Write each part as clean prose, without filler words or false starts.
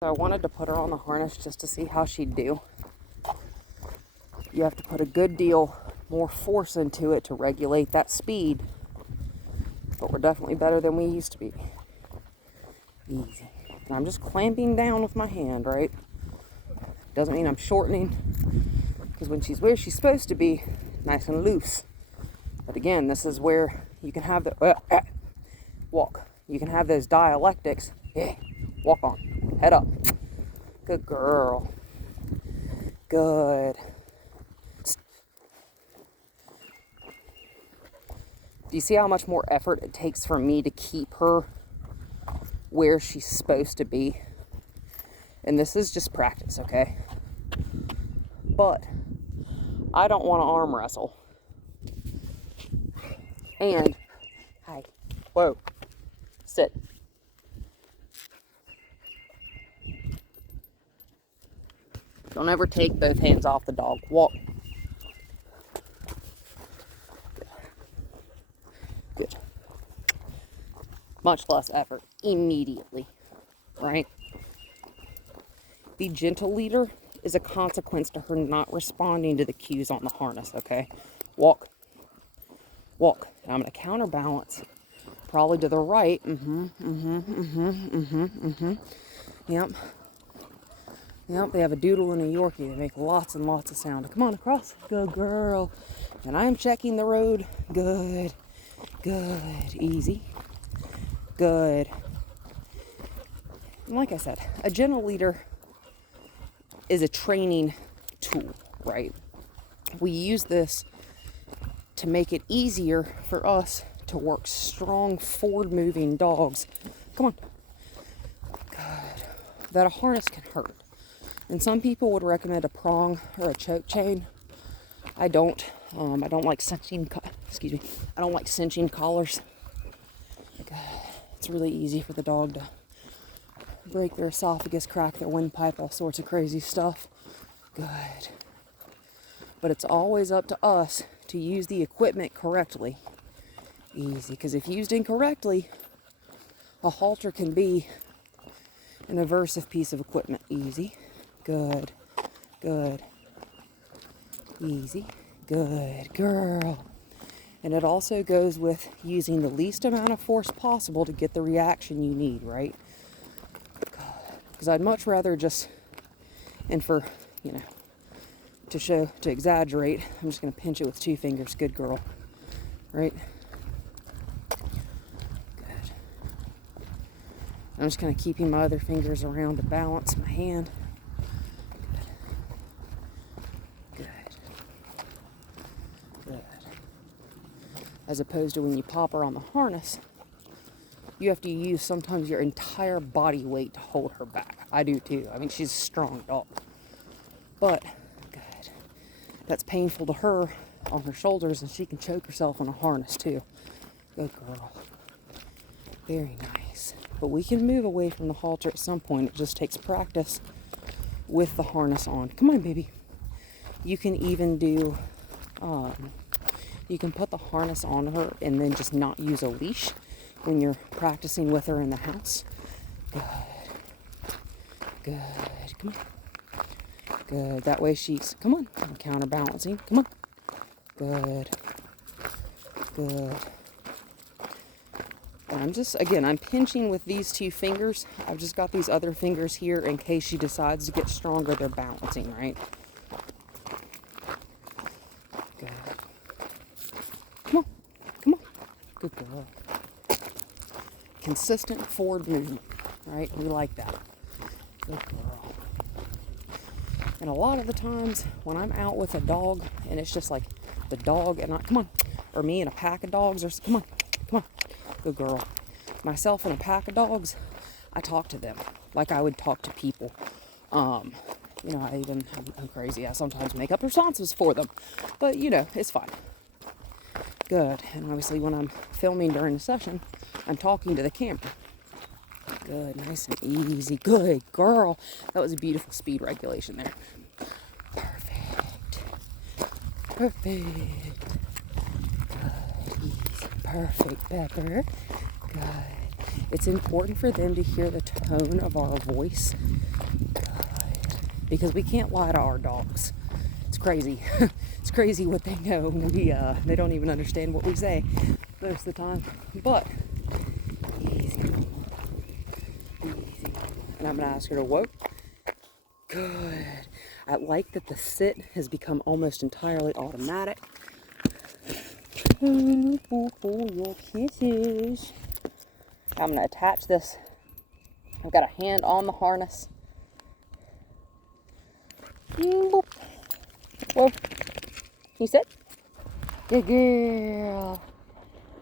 So I wanted to put her on the harness just to see how she'd do. You have to put a good deal more force into it to regulate that speed. But we're definitely better than we used to be. Easy. And I'm just clamping down with my hand, right? Doesn't mean I'm shortening. Because when she's where she's supposed to be, nice and loose. But again, this is where you can have the walk. You can have those dialectics. Yeah, walk on. Head up. Good girl. Good. Do you see how much more effort it takes for me to keep her where she's supposed to be? And this is just practice, okay? But I don't want to arm wrestle. And, hi. Whoa. Sit. Don't ever take both hands off the dog. Walk. Good. Much less effort immediately, right? The gentle leader is a consequence to her not responding to the cues on the harness, okay? Walk. Walk. And I'm going to counterbalance, probably to the right. Yep. Yep, they have a doodle and a Yorkie. They make lots and lots of sound. Come on, across. Good girl. And I'm checking the road. Good. Good. Easy. Good. And like I said, a gentle leader is a training tool, right? We use this to make it easier for us to work strong, forward-moving dogs. Come on. Good. That a harness can hurt. And some people would recommend a prong or a choke chain. I don't. I don't like cinching. I don't like cinching collars. It's really easy for the dog to break their esophagus, crack their windpipe, all sorts of crazy stuff. Good. But it's always up to us to use the equipment correctly. Easy, because if used incorrectly, a halter can be an aversive piece of equipment. Easy. Good. Good. Easy. Good girl. And it also goes with using the least amount of force possible to get the reaction you need, right? Because I'd much rather just, and for, to exaggerate, I'm just going to pinch it with 2 fingers. Good girl. Right? Good. I'm just kind of keeping my other fingers around to balance my hand. As opposed to when you pop her on the harness, you have to use sometimes your entire body weight to hold her back. I do too. I mean, she's a strong dog. But, good. That's painful to her on her shoulders, and she can choke herself on a harness too. Good girl. Very nice. But we can move away from the halter at some point. It just takes practice with the harness on. Come on, baby. You can even do... you can put the harness on her and then just not use a leash when you're practicing with her in the house. Good. Good. Come on. Good. That way she's... Come on. I'm counterbalancing. Come on. Good. Good. And I'm pinching with these 2 fingers. I've just got these other fingers here in case she decides to get stronger. They're balancing, right? Good. Come on. Come on. Good girl. Consistent forward movement, right? We like that. Good girl. And a lot of the times when I'm out with a dog and it's just like the dog and come on, or me and a pack of dogs, or come on. Good girl. Myself and a pack of dogs, I talk to them like I would talk to people. I'm crazy. I sometimes make up responses for them, but it's fine. Good. And obviously when I'm filming during the session, I'm talking to the camera. Good. Nice and easy. Good girl. That was a beautiful speed regulation there. Perfect. Good. Easy. Perfect, Pepper. Good. It's important for them to hear the tone of our voice. Because we can't lie to our dogs. It's crazy. It's crazy what they know. They don't even understand what we say most of the time. But easy. And I'm gonna ask her to whoop. Good. I like that the sit has become almost entirely automatic. Your kisses. I'm gonna attach this. I've got a hand on the harness. Whoa. Can you sit? Good girl.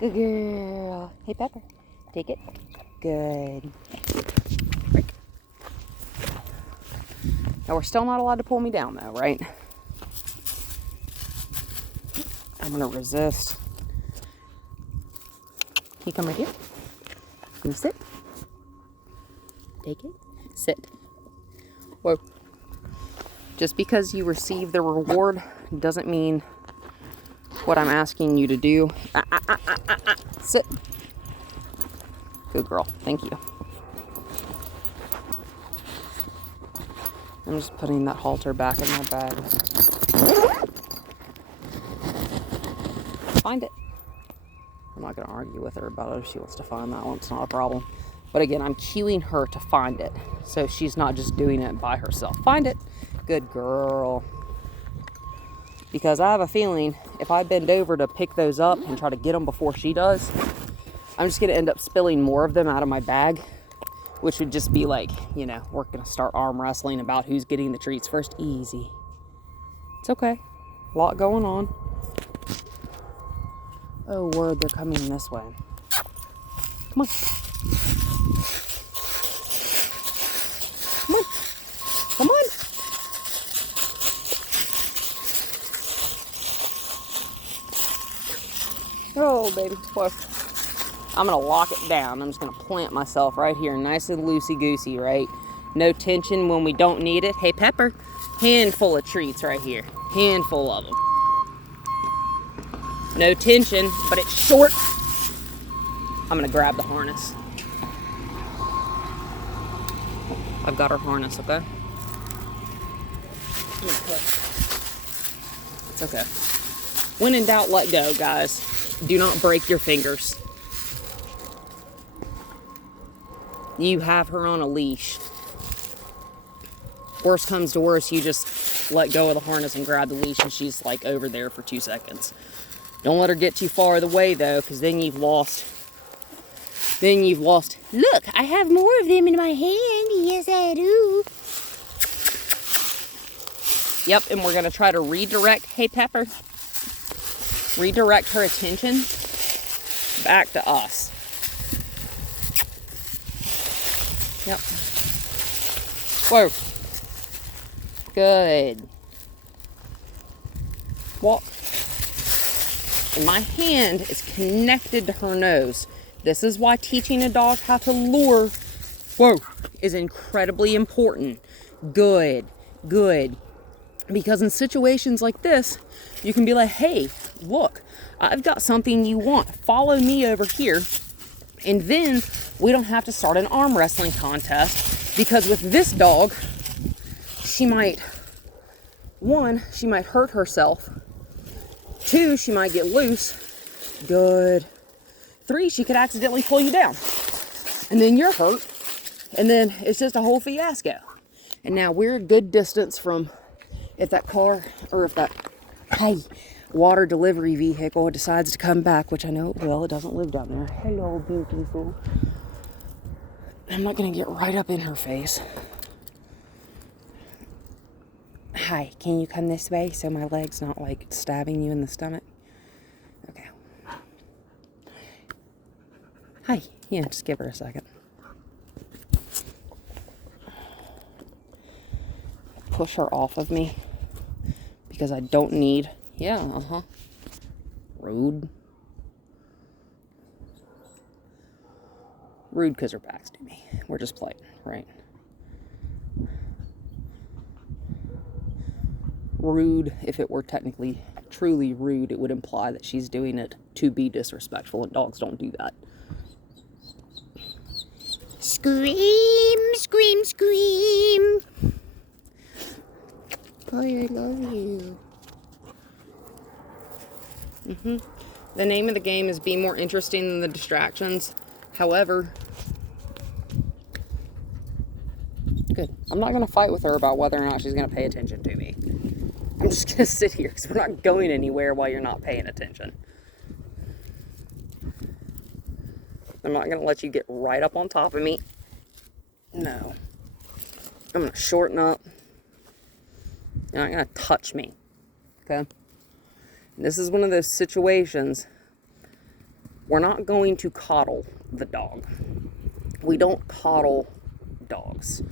Good girl. Hey, Pepper. Take it. Good. Right. Now, we're still not allowed to pull me down, though, right? I'm going to resist. Can you come right here? Can you sit? Take it. Sit. Whoa. Just because you receive the reward doesn't mean what I'm asking you to do. Sit. Good girl. Thank you. I'm just putting that halter back in my bag. Find it. I'm not going to argue with her about it if she wants to find that one. It's not a problem. But again, I'm cueing her to find it. So she's not just doing it by herself. Find it. Good girl. Because I have a feeling if I bend over to pick those up and try to get them before she does, I'm just going to end up spilling more of them out of my bag, which would just be like, we're going to start arm wrestling about who's getting the treats first. Easy. It's okay. A lot going on. Oh, word, they're coming this way. Come on. Come on. Come on. Oh, baby. Whoa. I'm going to lock it down. I'm just going to plant myself right here, nice and loosey-goosey, right? No tension when we don't need it. Hey, Pepper. Handful of treats right here. Handful of them. No tension, but it's short. I'm going to grab the harness. I've got her harness, okay? It's okay. When in doubt, let go, guys. Do not break your fingers. You have her on a leash. Worst comes to worst, you just let go of the harness and grab the leash and she's like over there for 2 seconds. Don't let her get too far away though, because then you've lost. Look, I have more of them in my hand. Yes, I do. Yep, and we're going to try to redirect. Hey, Pepper. Redirect her attention back to us. Yep. Whoa. Good. Walk. And my hand is connected to her nose. This is why teaching a dog how to lure, is incredibly important. Good. Because in situations like this, you can be like, hey, look, I've got something you want. Follow me over here. And then we don't have to start an arm wrestling contest, because with this dog, she might hurt herself. 2, she might get loose. Good. 3, she could accidentally pull you down. And then you're hurt. And then it's just a whole fiasco. And now we're a good distance from, if that car, or if that, water delivery vehicle decides to come back, which I know it will. It doesn't live down there. Hello, beautiful. I'm not going to get right up in her face. Hi, can you come this way so my leg's not like stabbing you in the stomach? Okay. Hi. Yeah, just give her a second. Push her off of me because I don't need. Yeah, Rude. Rude because her back's to me. We're just playing, right? Rude, if it were technically truly rude, it would imply that she's doing it to be disrespectful, and dogs don't do that. Scream, scream, scream. Oh, I love you. The name of the game is be more interesting than the distractions. However, good. I'm not going to fight with her about whether or not she's going to pay attention to me. I'm just going to sit here because we're not going anywhere while you're not paying attention. I'm not going to let you get right up on top of me. No. I'm going to shorten up. You're not going to touch me. Okay? This is one of those situations. We're not going to coddle the dog. We don't coddle dogs.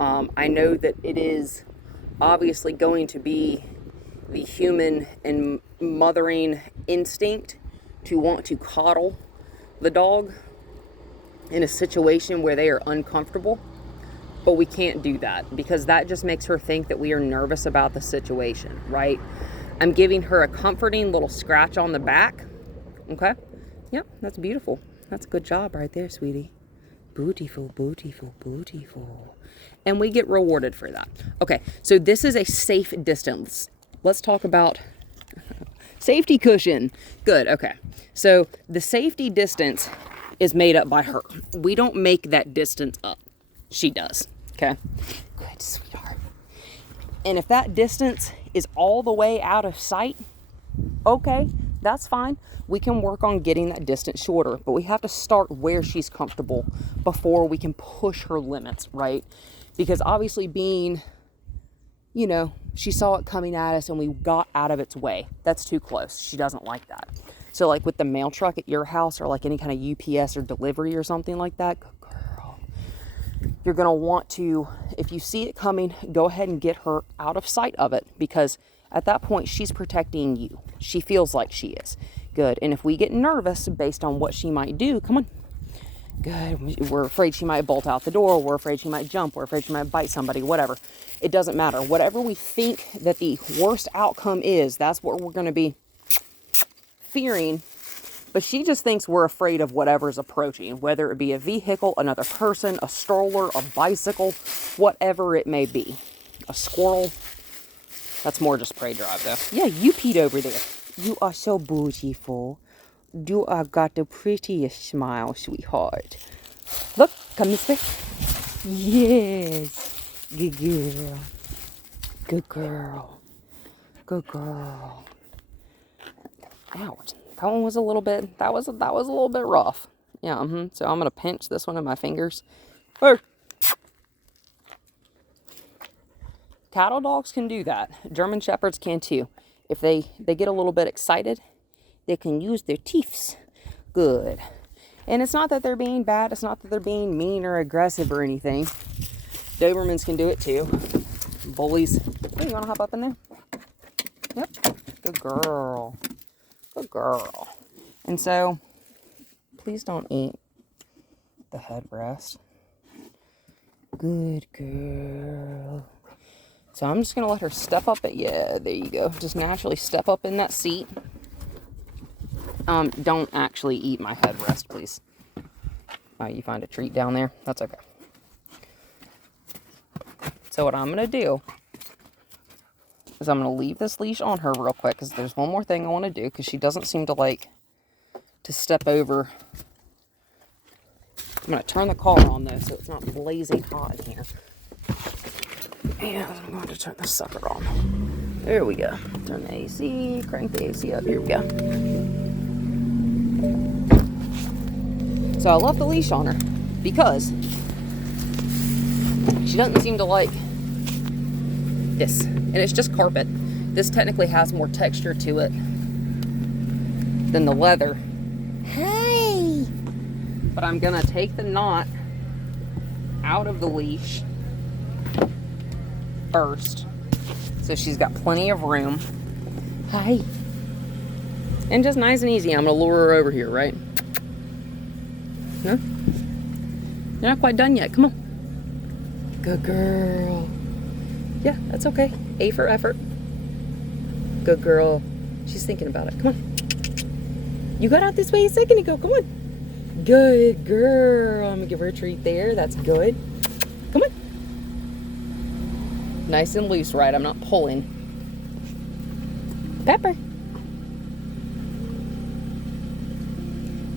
I know that it is obviously going to be the human and mothering instinct to want to coddle the dog in a situation where they are uncomfortable, but we can't do that because that just makes her think that we are nervous about the situation, right? I'm giving her a comforting little scratch on the back. Okay? Yep, that's beautiful. That's a good job right there, sweetie. Beautiful, beautiful, beautiful. And we get rewarded for that. Okay, so this is a safe distance. Let's talk about safety cushion. Good, okay. So the safety distance is made up by her. We don't make that distance up. She does, okay? Good, sweetheart. And if that distance is all the way out of sight, okay, that's fine. We can work on getting that distance shorter, but we have to start where she's comfortable before we can push her limits, right? Because obviously being, you know, she saw it coming at us and we got out of its way. That's too close. She doesn't like that. So like with the mail truck at your house or like any kind of UPS or delivery or something like that, good girl, you're going to want to, if you see it coming, go ahead and get her out of sight of it because at that point she's protecting you. She feels like she is. Good. And if we get nervous based on what she might do, come on. Good. We're afraid she might bolt out the door. We're afraid she might jump. We're afraid she might bite somebody, whatever. It doesn't matter. Whatever we think that the worst outcome is, that's what we're going to be fearing. But she just thinks we're afraid of whatever's approaching, whether it be a vehicle, another person, a stroller, a bicycle, whatever it may be. A squirrel. That's more just prey drive, though. Yeah, you peed over there. You are so beautiful. You are got the prettiest smile, sweetheart. Look, come this way. Yes. Good girl. Good girl. Good girl. Ouch. That one was a little bit, that was a little bit rough. Yeah, So I'm going to pinch this one in my fingers. Hey. Cattle dogs can do that. German Shepherds can too. If they get a little bit excited, they can use their teeths. Good. And it's not that they're being bad. It's not that they're being mean or aggressive or anything. Dobermans can do it too. Bullies. Oh, you want to hop up in there? Yep. Good girl. Good girl. And so, please don't eat the headrest. Good girl. So I'm just going to let her step up. Yeah, there you go. Just naturally step up in that seat. Don't actually eat my headrest, please. You find a treat down there? That's okay. So what I'm going to do is I'm going to leave this leash on her real quick because there's one more thing I want to do because she doesn't seem to like to step over. I'm going to turn the car on though so it's not blazing hot in here. And I'm going to turn the sucker on. There we go. Turn the AC, crank the AC up. Here we go. So I left the leash on her because she doesn't seem to like this. And it's just carpet. This technically has more texture to it than the leather. Hey! But I'm going to take the knot out of the leash first, so she's got plenty of room. Hi. And just nice and easy, I'm gonna lure her over here, right? No? You're not quite done yet. Come on. Good girl. Yeah, that's okay. A for effort. Good girl. She's thinking about it. Come on. You got out this way a second ago. Come on. Good girl. I'm gonna give her a treat there. That's good. Come on. Nice and loose, right? I'm not pulling. Pepper.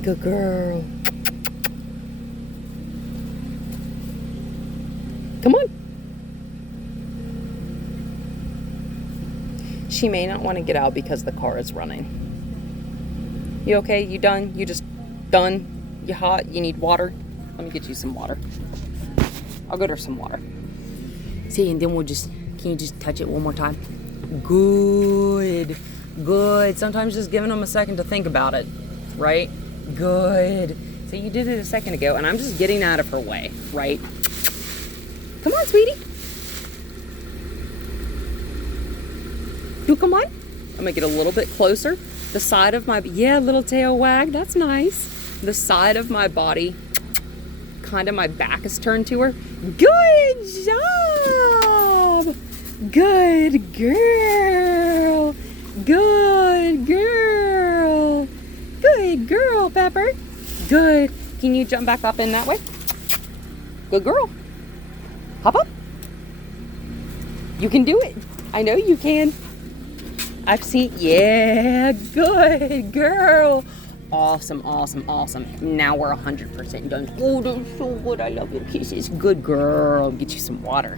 Good girl. Come on. She may not want to get out because the car is running. You okay? You done? You just done? You hot? You need water? Let me get you some water. I'll get her some water. See, and then can you just touch it one more time? Good. Good. Sometimes just giving them a second to think about it, right? Good. So you did it a second ago, and I'm just getting out of her way, right? Come on, sweetie. You come on. I'm gonna get a little bit closer. The side of my, yeah, little tail wag. That's nice. The side of my body, kind of my back is turned to her. Good job. Good girl. Good girl. Good girl, Pepper. Good. Can you jump back up in that way? Good girl. Hop up. You can do it. I know you can. I've seen, yeah, good girl. Awesome, awesome, awesome. Now we're 100% done. Oh, that's so good. I love your kisses. Good girl. Get you some water.